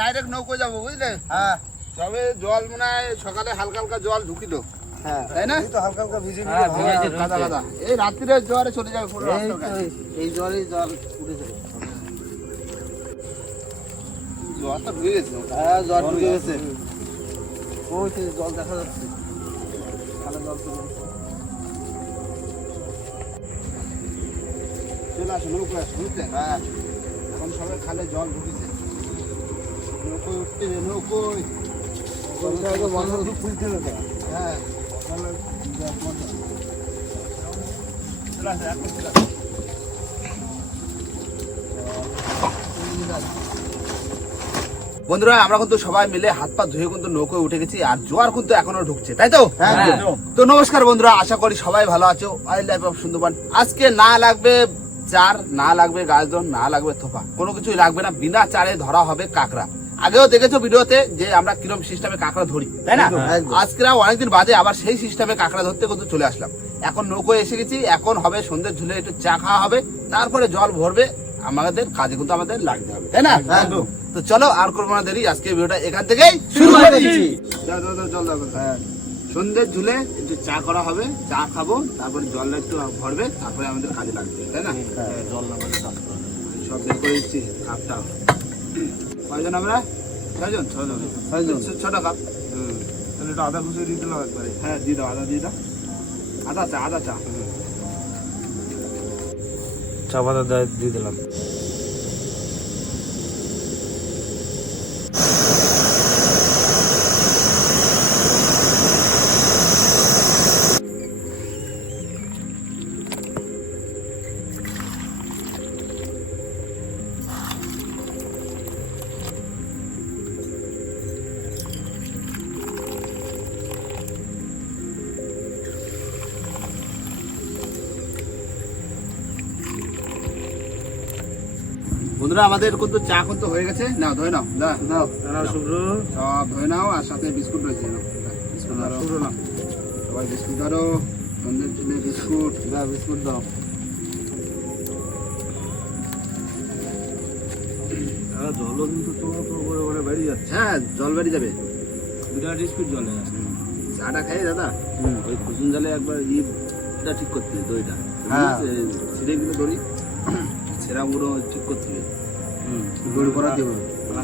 Direct নৌকো যাবো বুঝলে? হ্যাঁ, তবে জল মনে হয় সকালে হালকা হালকা জল ঢুকিল, তাই না? হালকা হালকা ভিজে এই রাত্রিরে জোয়ারে চলে যাবে পুরো রাস্তায়। এই জলে জল উঠে যাবে, জল তো ঢুকে গেছে। হ্যাঁ, জল ঢুকে গেছে, ওই জল দেখা যাচ্ছে, ভালো জল চলে গেছে। চলে আসো, নৌকো আসো বুঝলেন? হ্যাঁ, এখন সবাই খালে জল ঢুকেছে, নৌকোয় উঠতে নৌকোয় খুলতে হবে। হ্যাঁ, বন্ধুরা আমরা কিন্তু সবাই মিলে হাত পা ধুয়ে কিন্তু নৌকোয় উঠে গেছি, আর জোয়ার কিন্তু এখনো ঢুকছে, তাই তো? তো নমস্কার বন্ধুরা, আশা করি সবাই ভালো আছো। Wild life of Sundarban. আজকে না লাগবে চার, না লাগবে গাছদন, না লাগবে থোপা, কোনো কিছুই লাগবে না, বিনা চারে ধরা হবে কাঁকড়া। আগেও দেখেছো ভিডিওতে যে আমরা কিরম সিস্টেমে কাঁকড়া ধরি, তাই না? আজকে অনেকদিন বাদে আবার সেই সিস্টেমে কাঁকড়া ধরতে কিন্তু চলে আসলাম। এখন নৌকোয় এসে গেছি, এখন হবে সন্ধ্যের ঝুলে একটু চা খাওয়া হবে, তারপরে জল ভরবে, আমাদের কাজে কিন্তু আমাদের লাগতে হবে, তাই না? তো চলো আর করবো না দেরি, আজকে ভিডিওটা এখান থেকেই শুরু করে দিচ্ছি। সন্ধ্যের ঝুলে একটু চা করা হবে, চা খাবো, তারপরে জলটা একটু ভরবে, তারপরে আমাদের কাজে লাগবে, তাই না? জল সব বের করে দিচ্ছি। কাপটা কয়জন আমরা? ছয়জন। ছটা কাপ। তাহলে একটু আদা খুশি দিয়ে দিলাম একবারে। হ্যাঁ, দিয়ে দাও, আদা দিয়ে দাও। আদা চা চা পাতা দিয়ে দিলাম। বন্ধুরা আমাদের কিন্তু চা কিন্তু হয়ে গেছে, নাও ধরে নাও, নাও শুভ্র সব ধরে নাও, আর সাথে বিস্কুট রয়েছে, বিস্কুট ধরো না সবাই, বিস্কুট ধরো, সন্ধ্যের জন্য বিস্কুট, বিস্কুট দাও। জলও কিন্তু করে করে বেরিয়ে যাচ্ছে। হ্যাঁ, জল বেরিয়ে যাবে, বিরাট স্পিড জলে আসছে। চাটা খাই দাদা, ওই কুসুম জলে একবার ইটা ঠিক করতে হবে, দইটা ছিঁড়ে গুলো দড়ি ছেঁড়া গুলো ঠিক করতে হবে, দড়ি করা দেবো,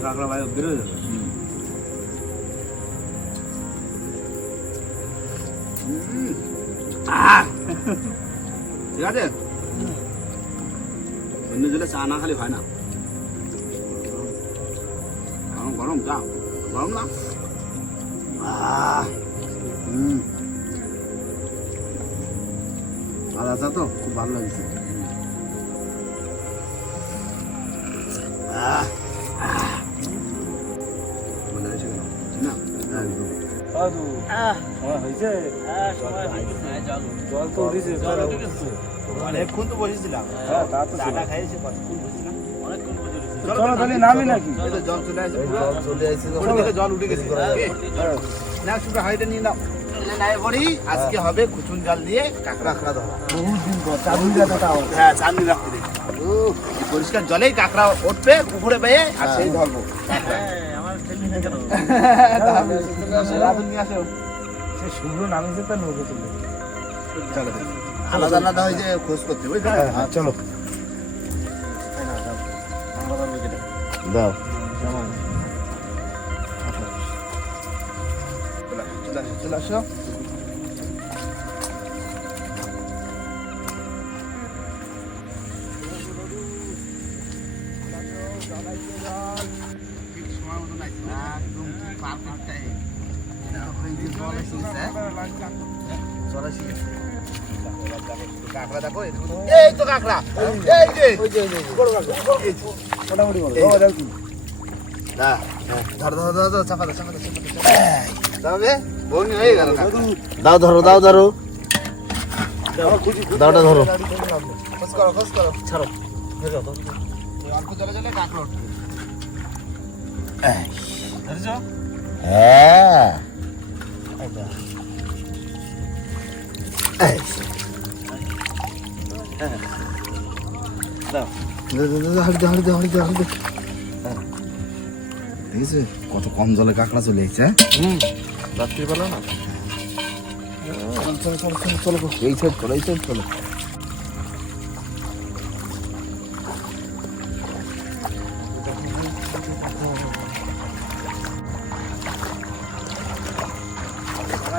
কাঁকড়া বাইরে বেরোয় যাবে। ঠিক আছে, অন্য জলে চা না খালি হয় না, গরম চা, গরম না? আদা চা তো খুব ভালো লাগছে। জল তো উঠেছে, অনেকক্ষণ তো বসেছিলাম, নামি নাকি জল চলে আসে, জল উঠে গেছে, না শুধু হাইটে নিয়ে নাও। আজকে হবে কুচুন জাল দিয়ে কাঁকড়া ধরা, বহুদিন পর, হ্যাঁ, চাঁদনি রাখতে পরিষ্কার জলেই কাঁকড়া উঠবে পুকুরে পেয়ে, আর সেই ধরবো। শুভ্র নামিয়েছে তার নৌকো চলে। চলো আলাদা আলাদা হয়ে যে খোঁজ করতে, বুঝলি? চলো দাও, চলে আসো। কাঁকড়া দেখো, এই তো কাঁকড়া, এই যে মোটামুটি ধরো, চাপা হয়ে গেল। দাও ধরো দাওটা ধরো, খোঁজ করো, ছাড়ো। অল্প জলে কাঁকড়া উঠবে। হ্যাঁ, দেখেছে কত কম জলে কাঁকড়া চলে এসেছে। রাত্রিবেলা না চলো চলো চলো চলো এই সাইড চলো এই সাইড চলো।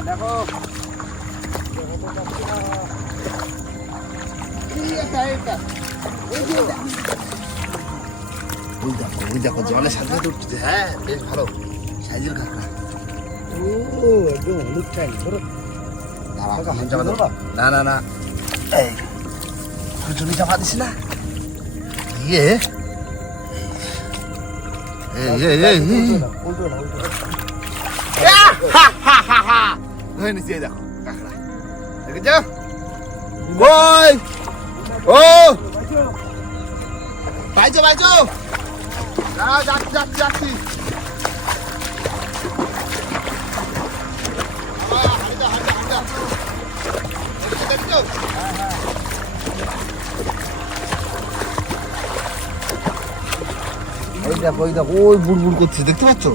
দেখো ওই দেখো জলের সাথে সাথে উঠছে। হ্যাঁ বেশ ভালো সাইজের কাঁকড়া। ও একদম হলুদ চাই ধরো। না না না এই জমি চাপা দিস না। ইয়ে উল্টো না উল্টো ধরে নিচ্ছি এই দেখো কাঁকড়া দেখেছ কই ও পাইছো পাইছো দাঁড়াও যাচ্ছি যাচ্ছি যাচ্ছি দেখছো ওই দেখো ওই দেখো ওই বুড় বুড় করছে দেখতে পাচ্ছ?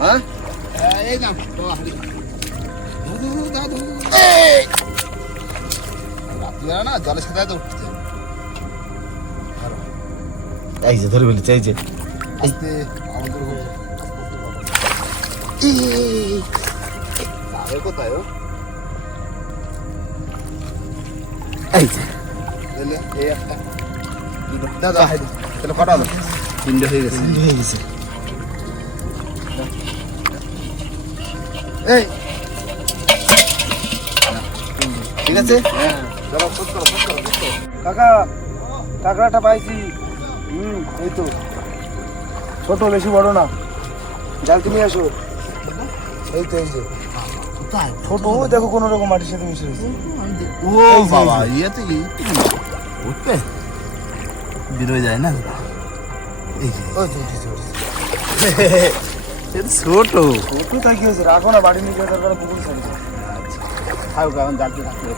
হ্যাঁ এই না রাত্রিবেলা না জলের সাথে সাথে উঠছে। এই যে ধরে ফেলেছে এই যে আস্তে আমাদের হয়ে যাবে কোথায় ও? এই যে তাহলে এই একটা দুটো দাদা তাহলে কটা হলো? তিনটে হয়ে গেছে। হয়ে গেছে। এই ঠিক আছে হ্যাঁ চলো খোঁজ করো খোঁজ করো খোঁজ করো। কাকা কাঁকড়াটা পাইছি। এই তো ছোট বেশি বড় না। জাল তুমি আসো। এই তো এই যে কোথায় ছোট ও দেখো কোনো রকম মাটির সাথে মিশে গেছে। ও বাবা ইয়েতে কি উঠবে বেরোয় যায় না এই যে ওই তো উঠেছে ছোট ছোট তাই কি হয়েছে? রাখো না বাড়ি নিয়ে যাওয়ার দরকার পুকুর সাইডে। থাকুক এখন জানতে থাকতে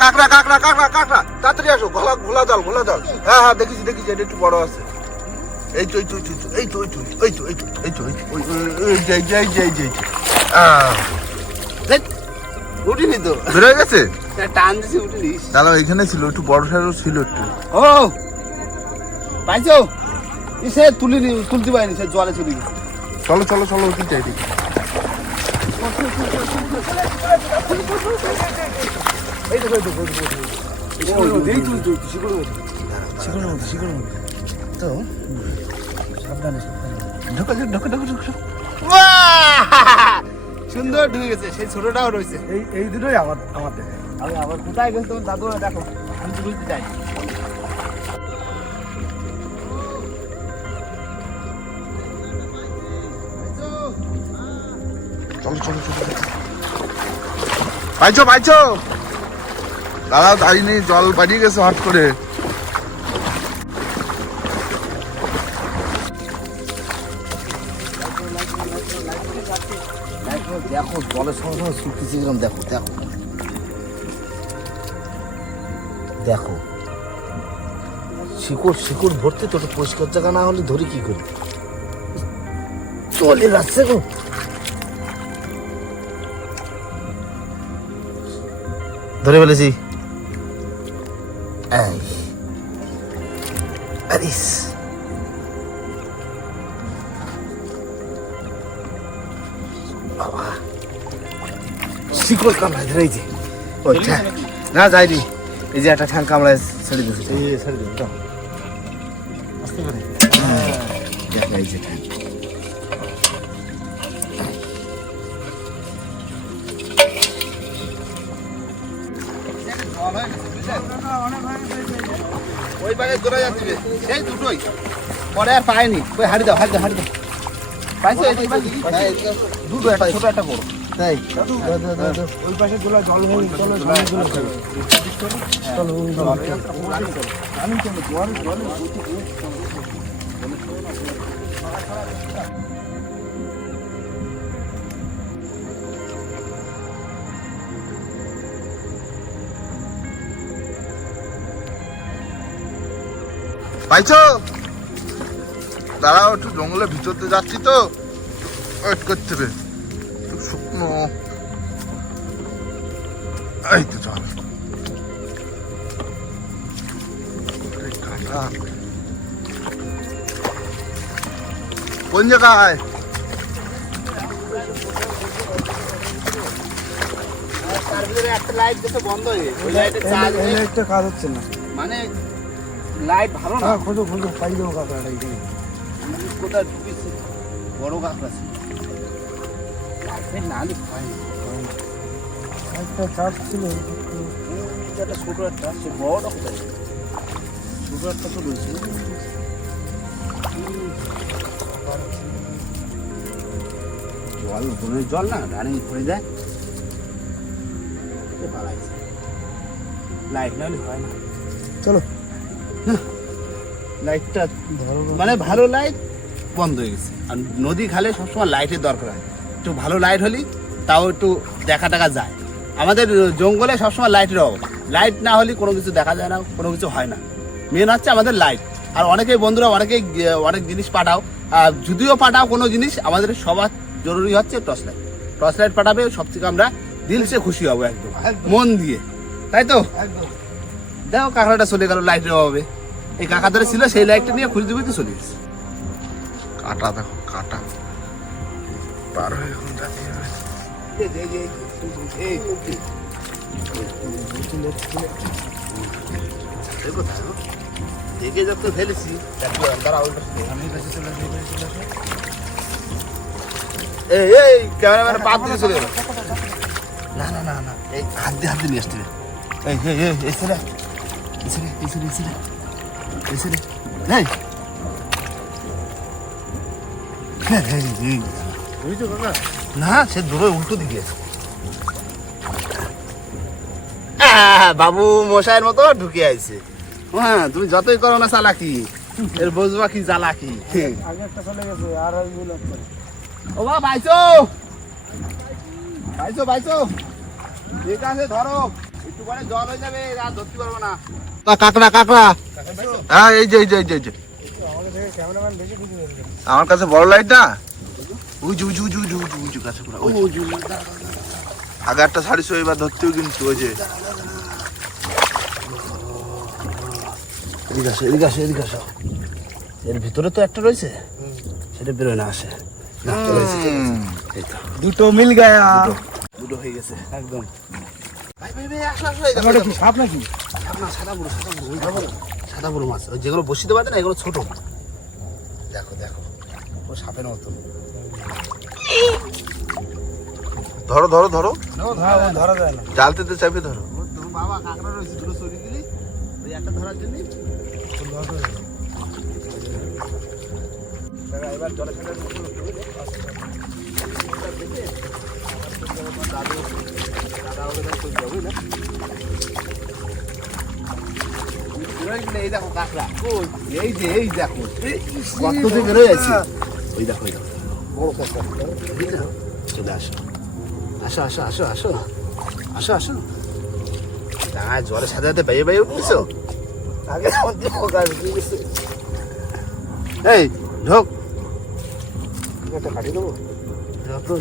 কাঁকড়া কাঁকড়া কাঁকড়া কাঁকড়া তাড়াতাড়ি আসো। ঘোলা ঘোলা জল ঘোলা জল। হ্যাঁ হ্যাঁ দেখেছি দেখেছি এটা একটু বড় আছে। এই তো এই তো এই তো এই তো এই তো এই তো এই তো এই তো এই যে এই যে এই যে উঠিনি তো বেরোয় গেছে। টান দিছি উঠিনিস। দাদা এখানে ছিল একটু বড় সাইজও ছিল একটু। ও পাইছো সে তুলতে পারিনি সে জলে চলে গেছে। চলো চলো চলো ওইটা এদিকে। তো সাবধানে ঢোকা ঢোকা ঢোকা ঢোকা সুন্দর ঢুকে গেছে সেই ছোটটাও রয়েছে। এই দুটোই আমার আমার দেখে। আমি আবার কোথায় গেছে তোমার দাদু দেখো আমি তো বুঝতে চাই। চলো চলো চলো পাইছো পাইছো। দাদা দাঁড়িয়ে নেই জল বাড়িয়ে গেছে হট করে। দেখো জলের সঙ্গে সঙ্গে শুকিয়েছে এরকম দেখো দেখো দেখো শিকড় শিকড় ভর্তি তো পরিষ্কার জায়গা না হলে ধরে কি করি চলে যাচ্ছে গো। ধরে ফেলেছি। এই আরিস বাবা শিকড় কামড়ায় ধরে এই যে ওইটা না যায়নি এই যে একটা ঠ্যাং কামড়ায় ছেড়ে দিয়েছে। এই ছেড়ে দিন দাও আস্তে করে। দেখো এই যে ঠ্যাং ওই পাশে দৌড়া যাচ্ছে সেই দুটোই পরে আর পায়নি ওই হাড়ি দাও হাড়ি দাও হাড়ি দাও পাইছো দুটো একটা ছোট একটা বড় তাই ওই পাশে গোলা জল হয়ে চলো জলে গোলা চলো আমি চলো জল জল পাইছো? দাঁড়াও, একটু জঙ্গলের ভিতর দিয়ে যাচ্ছি তো, ওয়েট করতে হবে। খুব শুকনো। এই তো চল। এই কাঁটা। কোন জায়গায়? তার ভিতরে একটা লাইট গেছে বন্ধ হয়ে, ওই লাইটে চার্জ নেই। লাইটটা কাজ হচ্ছে না। মানে লাইট ভালো না। হ্যাঁ, খোঁজো খোঁজো, পাই যাবো কাঁকড়াটা এখানে। কোথায় ঢুকেছে? বড় কাঁকড়া ছিল। লাইটের না হলে হয় না। একটা চার্জ ছিল। একটা ছোট একটা, সে বড়টা কোথায়? ছোট একটা তো রয়েছে। জল বনের জল না, রানিং পড়ে যায়। পালাইছে, লাইট না হলে হয় না। চলো লাইটটা ধরো। মানে ভালো লাইট বন্ধ হয়ে গেছে। আর নদী খালে সবসময় লাইটের দরকার হয়। একটু ভালো লাইট হলে তাও একটু দেখা টাকা যায়। আমাদের জঙ্গলে সবসময় লাইটের অভাব। লাইট না হলে কোনো কিছু দেখা যায় না, কোনো কিছু হয় না। মেন হচ্ছে আমাদের লাইট। আর অনেকেই বন্ধুরা অনেকেই অনেক জিনিস পাঠাও, যদিও পাঠাও কোনো জিনিস, আমাদের সবার জরুরি হচ্ছে টর্চ লাইট। টর্চ লাইট পাঠাবে, সবথেকে আমরা দিলসে খুশি হবো একদম মন দিয়ে, তাই তো? দেখো কাঁকড়াটা চলে গেল লাইটের অভাবে। এই কাকা ধরে ছিল, সেই লাইটটা নিয়ে খুঁজতে খুঁজতে চলে গেছে। কাঁটা দেখো, কাঁটা পার হয়ে এখন যাচ্ছি। দেখে যত ফেলেছি, এই ক্যামেরাম্যান পাপ দিয়ে চলে গেল। না না না না, এই হাত দিয়ে নিয়ে আসতে হবে। এই ছেলে, না, সে দূরে উল্টো দিকে আছে। বাবু মশাইয়ের মতো ঢুকে আইছে। হ্যাঁ, তুমি যতই করো না চালাকি, এর বুঝবা কি জ্বালাকি। আগে একটা চলে গেছে, আর ওই গুলো একটা। ও বাবা, পাইছো? ঠিক আছে, ধরো। একটু পরে জল হয়ে যাবে, আর ধরতে পারবো না। কাঁকড়া। হ্যাঁ, এই যে আমাদের থেকে ক্যামেরাম্যান বেশি খুঁজে বেরোবে। আমার কাছে বড় লাইট না, উজু কাছে পুরো। আগে একটা ছাড়িছো, এবার ধরতেও কিন্তু ওই যে এদিকে আসো। এর ভিতরে তো একটা রয়েছে, সেটা বেরোয় না, আসে না, চলে এসেছে। এই তো দুটো মিল গায়া। দুটো হয়ে গেছে একদম। ভাই, আসো, ওটা কি সাপ নাকি? না, সাদা বড় মাছ। ওই যেগুলো বসিতে পারে না, এগুলো ছোট। দেখো, ও সাপের মতো। ধরো হ্যাঁ, ও ধরা যায় না। জালতে চাপে ধরো। তোর বাবা কাঁকড়া রয়েছে, দুটো সরিয়ে দিলি, ওই একটা ধরার জন্য। এবার জলে ছেড়ে এই দেখো কাঁকড়া, এই দেখো কত যে বেরোয় আছে। ওই দেখো বড় কাঁকড়া। চলে আসো। জলে সাজাতে বাইরে উঠছো। এই ঢোক, একটা কাটি দেবো।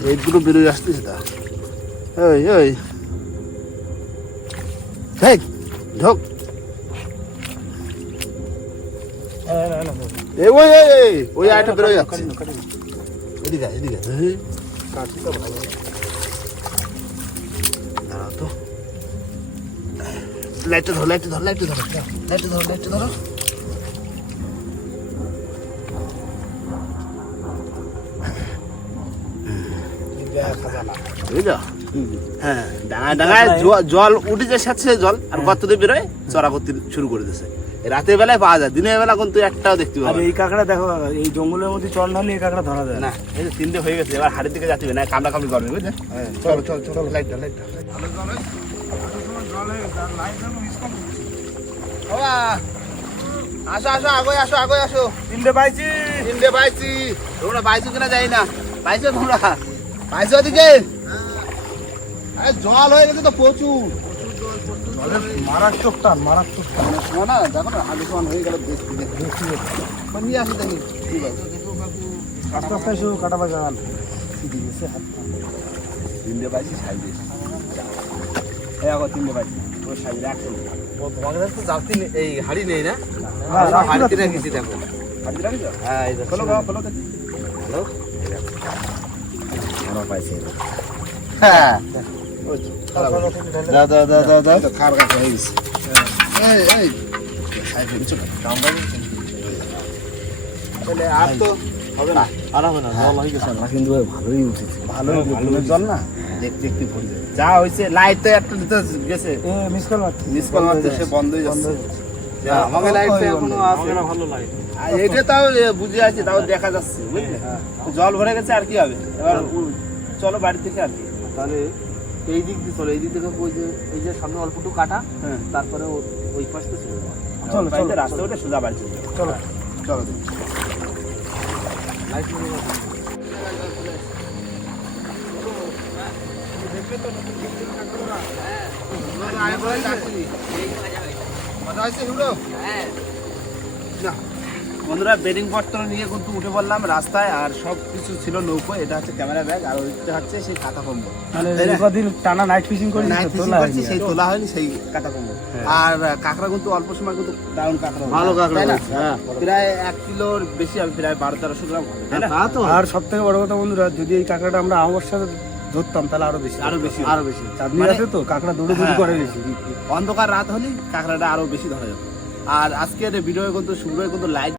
রেটগুলো বেরোয় আসতেছে। তা ঢোক। ওই আয়টা বেরোয় যাচ্ছে। এদিকে কাঠিটা ভালো। দাঁড়াও তো, লাইটটা ধরো। বুঝলো? হ্যাঁ, ডাঙায় জল উঠেছে, স্যাঁতসে জল, আর গর্ত দিয়ে বেরোয় চড়া করতে শুরু করে দিয়েছে। রাতের বেলায় পাওয়া যায়, দিনের বেলা কিন্তু একটাও দেখতে আর পাবো এই কাঁকড়া দেখো, এই জঙ্গলের মধ্যে চল ঢালি এই কাঁকড়া ধরা যায় না। না। এই যে 3টে হয়ে গেছে, এবার হাড়ির দিকে যাতে হবে না, কামড়ি করবে, বুঝলে? চলো, লাইটটা। বাবা, আসো, আগে আসো। 3টে পাইছি। 3টে পাইছি। তোমরা পাইছো কিনা যাই না। পাইছো ওদিকে? জল হয়ে গেছে তো প্রচুর। জলের মারাত্মক টান, মারাত্মক টান। শোনো না, দেখো না আলু সমান হয়ে গেল বেশি বেশি নিয়ে আসি দেখি কি ভাই আস্তে আস্তে এসে কাটা বাজা গান সিধি গেছে হাত পা। তিনটে পাইছি সাইজে এই আবার তিনটে পাইছি ওই সাইজে রাখছি তোমাকে তো জালতি এই হাড়ি নেই না? হাড়িতে রেখেছি দেখো হাড়িতে রাখি হ্যাঁ এই দেখো। খোলো বাবা খোলো দেখি হ্যালো আমরা পাইছি। হ্যাঁ দাও দাও দাও দাও দাও। খাবার কাছে হয়ে গেছে এই এই সাইজে কিছু তাহলে আর তো হবে না আর হবে না, জল হয়ে গেছে। কিন্তু ভালোই উঠেছে। ভালো ভালো জল না দেখতে দেখতে ভরে যায় যা হয়েছে লাইট তো একটা দিতে গেছে এ মিস কল মারছি, মিস কল মারতে সে বন্ধ হয়ে যাচ্ছে যা, আমাকে লাইট তো এখনো আছে ভালো লাইট। আর এটা তাও বুঝে আছে তাও দেখা যাচ্ছে বুঝলে তো জল ভরে গেছে আর কি হবে এবার চলো বাড়ি থেকে আর কি তাহলে এই দিক দিয়ে চলো, এই দিক থেকে ওই যে এই যে সামনে অল্পটুকু কাটা, হ্যাঁ তারপরে ওই পাশ থেকে চলে যাবো। চলো, বাড়িতে চলো। রাস্তা ওটা সোজা বাড়ি চলে যাবে। চলো চলো দেখি লাইট নিয়ে যাবো। বন্ধুরা বেডিং পত্র নিয়ে কিন্তু উঠে পড়লাম রাস্তায় আর সব কিছু ছিল নৌকো এটা হচ্ছে ক্যামেরা ব্যাগ আর ওইটা হচ্ছে সেই কাঁথা কম্বল মানে তাই না? কদিন টানা নাইট ফিশিং করি, নাইট ফিশিং তোলা করছি হয়নি সেই আর। তোলা হয়নি সেই কাঁথা কম্বল আর কাঁকড়া কিন্তু অল্প সময় কিন্তু দারুণ কাঁকড়া হলো। ভালো কাঁকড়া তাই না? হয়েছে, হ্যাঁ। প্রায় 1 কিলোর বেশি হবে প্রায় 12-1300 গ্রাম হবে তাই না তা তো আর সব থেকে বড় কথা বন্ধুরা, যদি এই কাঁকড়াটা আমরা আমার সাথে ধরতাম তাহলে আরো বেশি আরো বেশি আরো বেশি। চাঁদনি মানে- রাতে তো কাঁকড়া দৌড়ে দৌড়ি হ্যাঁ। করে বেশি। অন্ধকার রাত হলে কাঁকড়াটা আরো বেশি ধরা যাবে আর আজকের ভিডিও কিন্তু শুরু কিন্তু লাইট